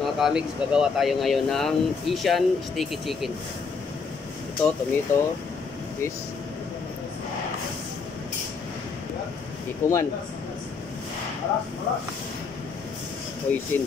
mga kamigs, gagawa tayo ngayon ng Asian sticky chicken. Ito, tomato, fish, ikuman, hoisin,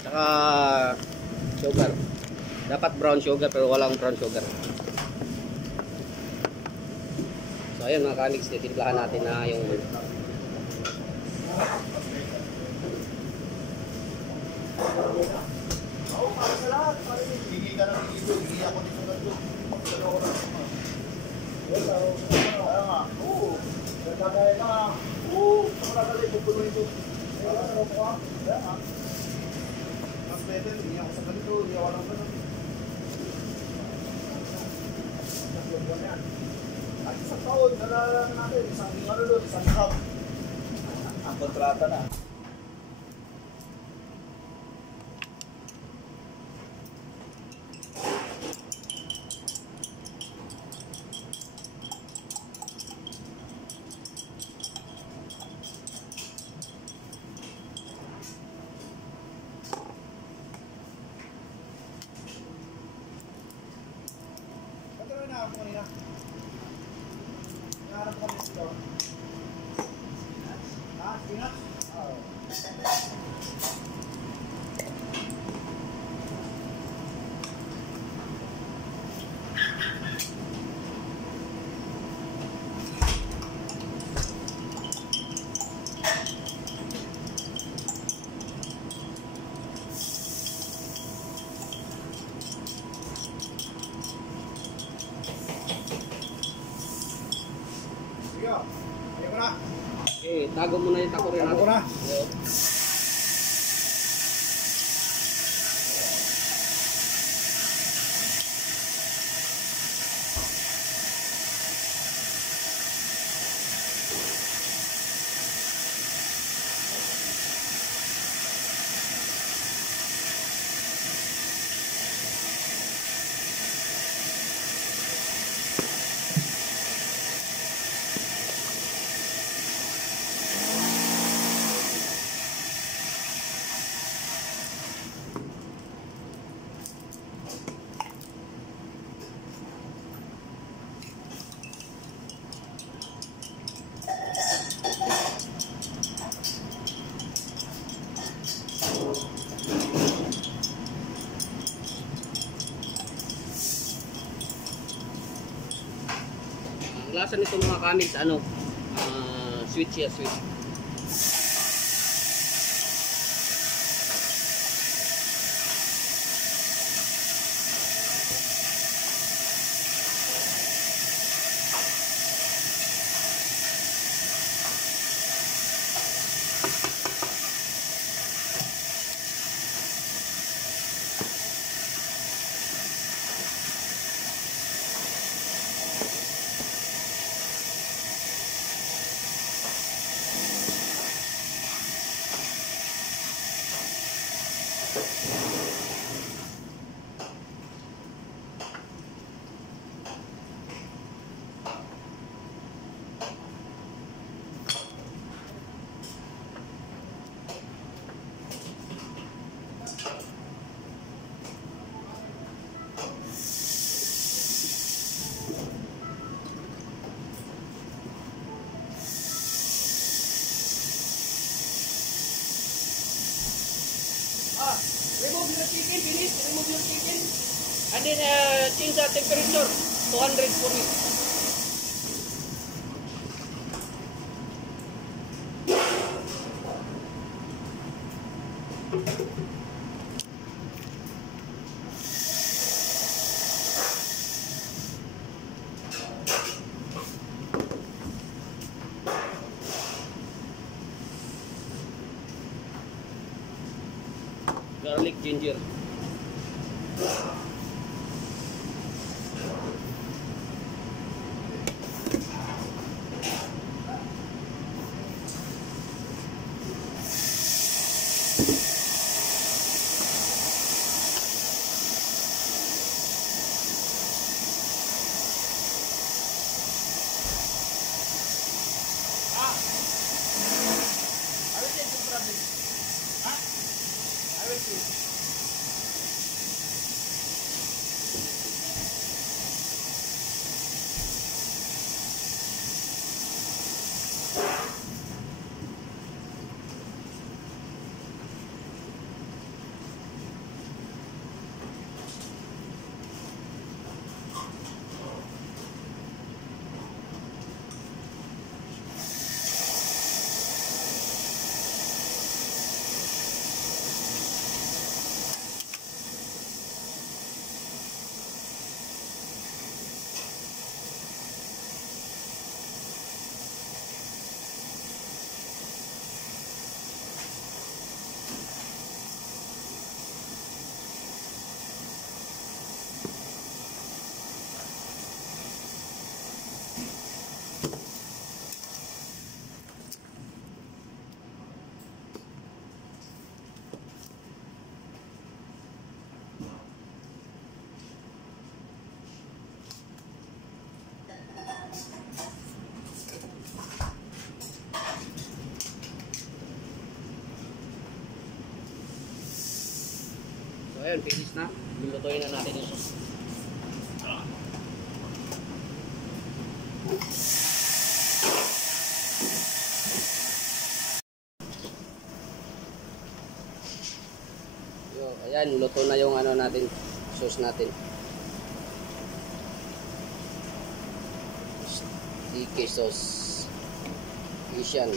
saka sugar. Dapat brown sugar pero walang brown sugar. So ayun mga kamigs, titimplahan natin na yung para sa lahat, para hindi ka nang iibo, hindi ako dito na ito. Kaya nga, nagkakaya na nga, nakakali, pupulo ito. Kaya nga, mas better, hindi ako sa ganito, hindi ako lang ganun. At isang taon, nalala natin, isang cup. Ang kontrata na. Ako kanina. Naharap kami dito. Spinach? Oo. Ayaw ko na. eh, tago muna yung takuri natin. Tago ko na. Ang lasa nito mga kamigs, sweet siya, sweet. Remove your chicken, finish. Remove your chicken. And then change the temperature to 100 for me. Garlic, ginger. ayun, finish na. Lulutuin na natin yung sauce. Ayan, luto na yung ano natin, sauce natin. Sticky sauce. Asian.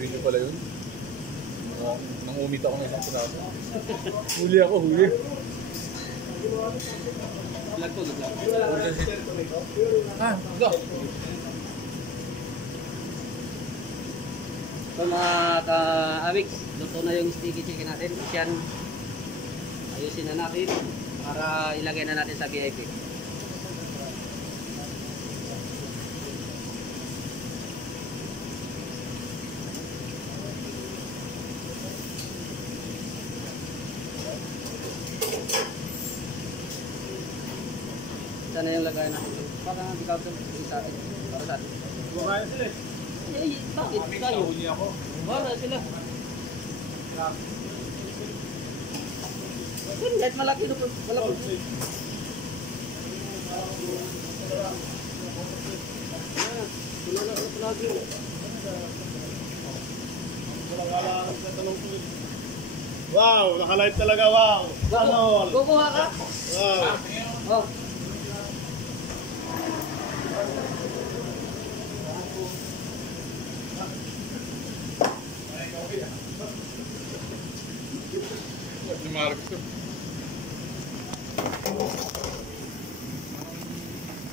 Video pala yun. Nangumit ako ng isang piraso. Huli ako, huli. Vlog ko, vlog. Go! So mga ka-amics, luto na yung sticky chicken natin. Yan, ayusin na natin para ilagay na natin sa VIP. Sana yung lagay natin. Para ikaw sa atin. Para sa atin. Kumakain sila eh. Bakit? Tayo. Huli ako. Wala sila. Kahit malaki na po. Wala po. Wow, naka-live talaga, wow. Ano? Kukuha ka? Wow. Oh.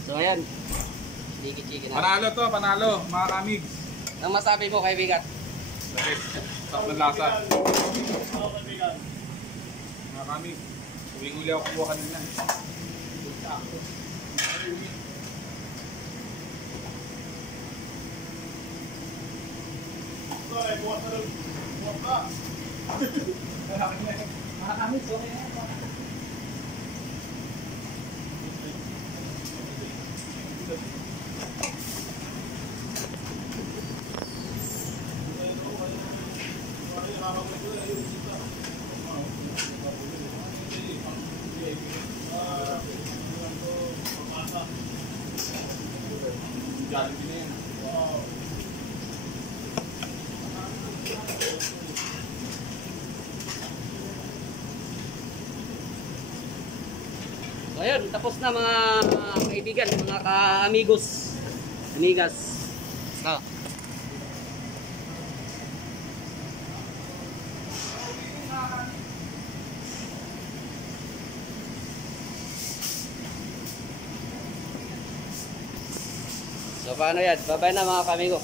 So ayan. Chiki-chiki na. Panalo to, panalo, mga kamig. Ang masabi mo kaibigan? Sarap ng lasa. Mga kamig, huwing-huli ako kuha kanina. Sorry, bukas na rin. Bukas ka. Mga kamig, okay na. So ayun, tapos na mga kaibigan, mga ka-amigos, amigas. So, so paano yan? Bye-bye na mga kamigo.